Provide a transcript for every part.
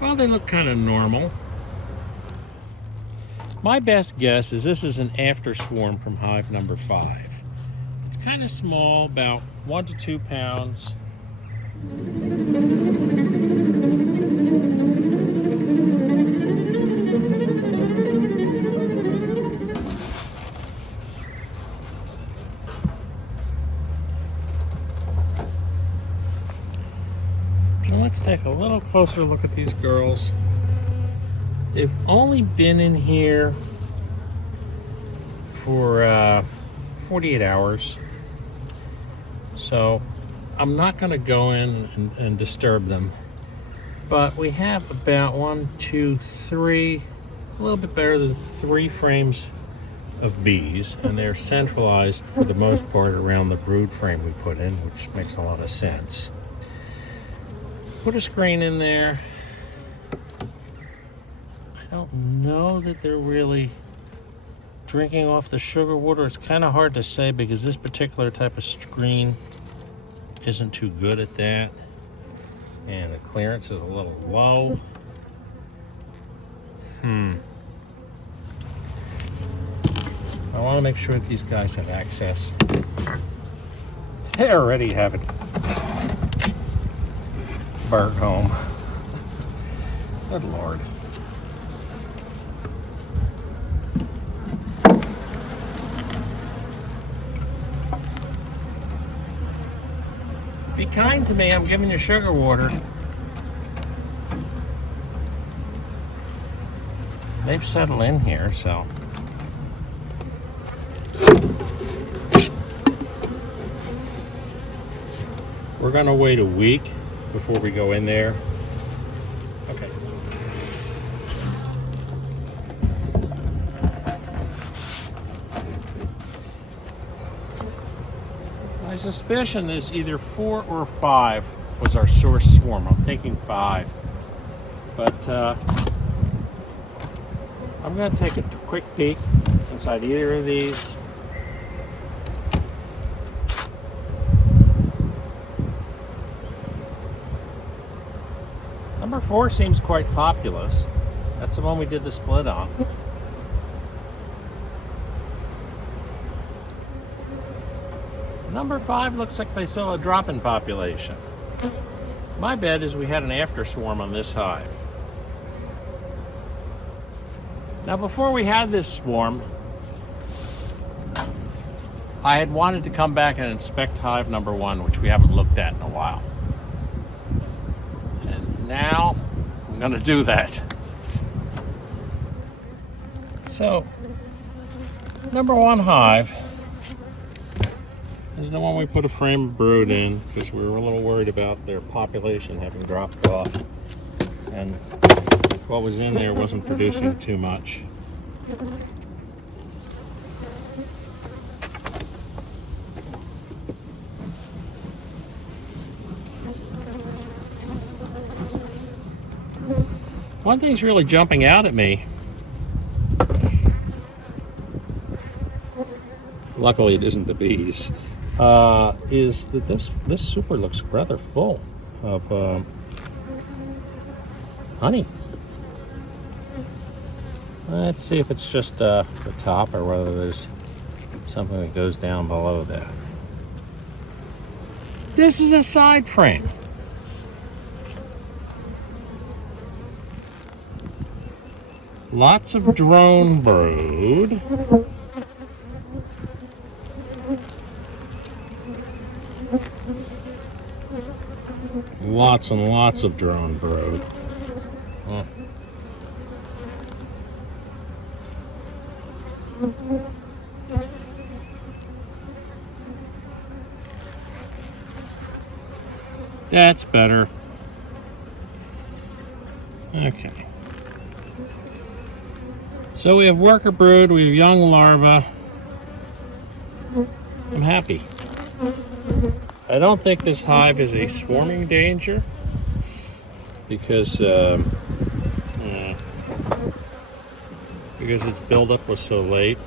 Well, they look kind of normal. My best guess is this is an after swarm from hive number 5. It's kind of small, about 1 to 2 pounds. So let's take a little closer look at these girls. They've only been in here for 48 hours. So I'm not going to go in and disturb them. But we have about 1, 2, 3, a little bit better than 3 frames of bees, and they're centralized for the most part around the brood frame we put in, which makes a lot of sense. Put a screen in there. I don't know that they're really drinking off the sugar water. It's kind of hard to say because this particular type of screen isn't too good at that, and the clearance is a little low. I want to make sure that these guys have access. They already have it bird home. Good Lord. Be kind to me, I'm giving you sugar water. They've settled in here, so. We're gonna wait a week before we go in there. Okay. My suspicion is either 4 or 5 was our source swarm. I'm thinking 5. But I'm going to take a quick peek inside either of these. Number 4 seems quite populous. That's the one we did the split on. Number 5 looks like they saw a drop in population. My bet is we had an after swarm on this hive. Now, before we had this swarm, I had wanted to come back and inspect hive number 1, which we haven't looked at in a while. And now I'm going to do that. So, number 1 hive is the one we put a frame of brood in because we were a little worried about their population having dropped off, and what was in there wasn't producing too much. One thing's really jumping out at me. Luckily it isn't the bees. Is that this super looks rather full of honey. Let's see if it's just the top or whether there's something that goes down below that. This is a side frame. Lots of drone brood. Lots and lots of drone brood. Oh. That's better. Okay. So we have worker brood, we have young larvae. I'm happy. I don't think this hive is a swarming danger because its buildup was so late.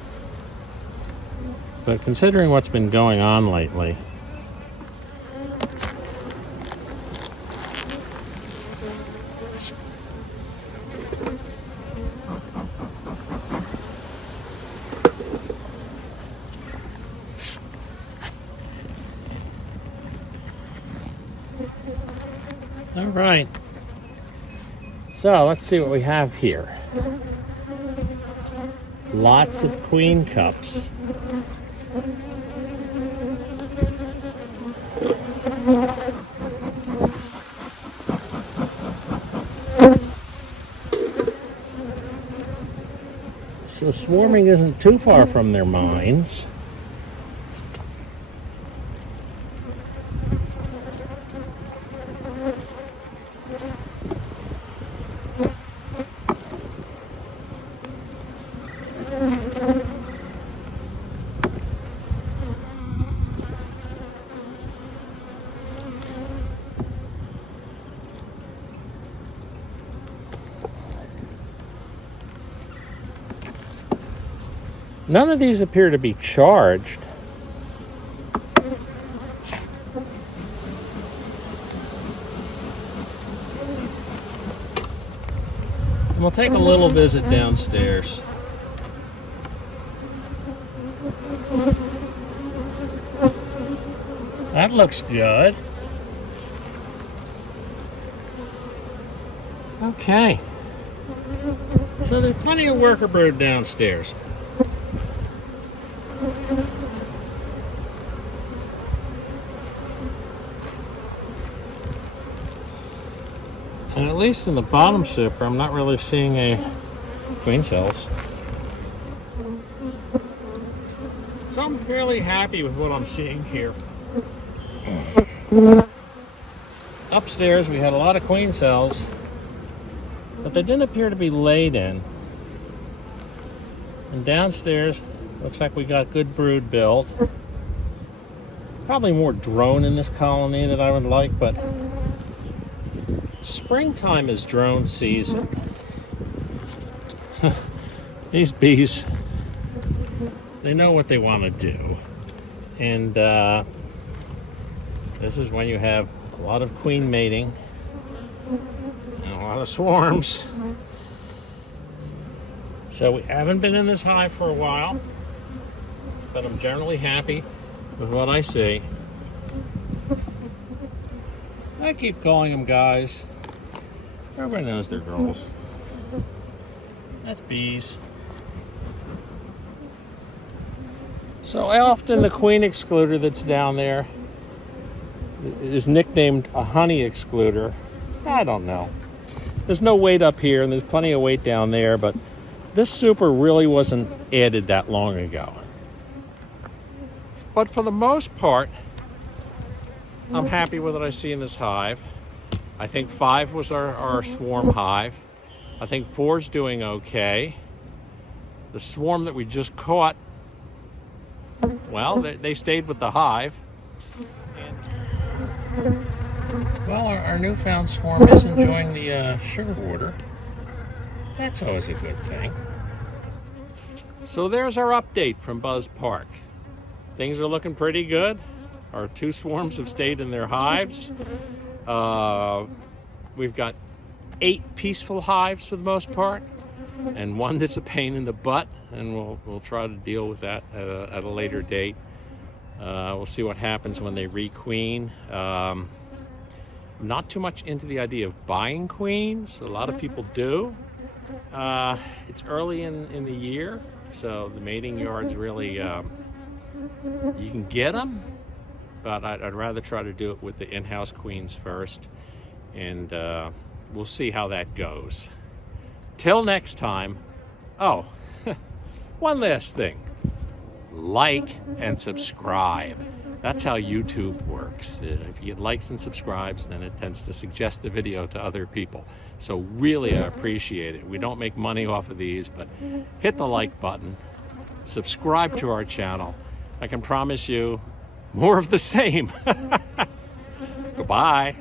But considering what's been going on lately, Right. So let's see what we have here. Lots of queen cups. So swarming isn't too far from their minds. None of these appear to be charged. And we'll take a little visit downstairs. That looks good. Okay. So there's plenty of worker brood downstairs. And at least in the bottom super, I'm not really seeing a queen cells. So I'm fairly happy with what I'm seeing here. Upstairs we had a lot of queen cells, but they didn't appear to be laid in. And downstairs, looks like we got good brood built. Probably more drone in this colony than I would like, but springtime is drone season. These bees, they know what they want to do. And this is when you have a lot of queen mating and a lot of swarms. So we haven't been in this hive for a while, but I'm generally happy with what I see. I keep calling them guys. Everybody knows they're girls. That's bees. So often the queen excluder that's down there is nicknamed a honey excluder. I don't know. There's no weight up here and there's plenty of weight down there, but this super really wasn't added that long ago. But for the most part, I'm happy with what I see in this hive. I think 5 was our swarm hive. I think 4's doing okay. The swarm that we just caught, well, they stayed with the hive. Well, our newfound swarm is enjoying the sugar water. That's always a good thing. So there's our update from Buzz Park. Things are looking pretty good. Our 2 swarms have stayed in their hives. We've got 8 peaceful hives for the most part, and 1 that's a pain in the butt, and we'll try to deal with that at a later date. We'll see what happens when they requeen. Not too much into the idea of buying queens. A lot of people do. It's early in the year, so the mating yards really, you can get them, but I'd rather try to do it with the in-house queens first, and we'll see how that goes. Till next time. Oh, one last thing. Like and subscribe. That's how YouTube works. If you get likes and subscribes, then it tends to suggest the video to other people. So really, I appreciate it. We don't make money off of these, but hit the like button, subscribe to our channel. I can promise you more of the same. Goodbye.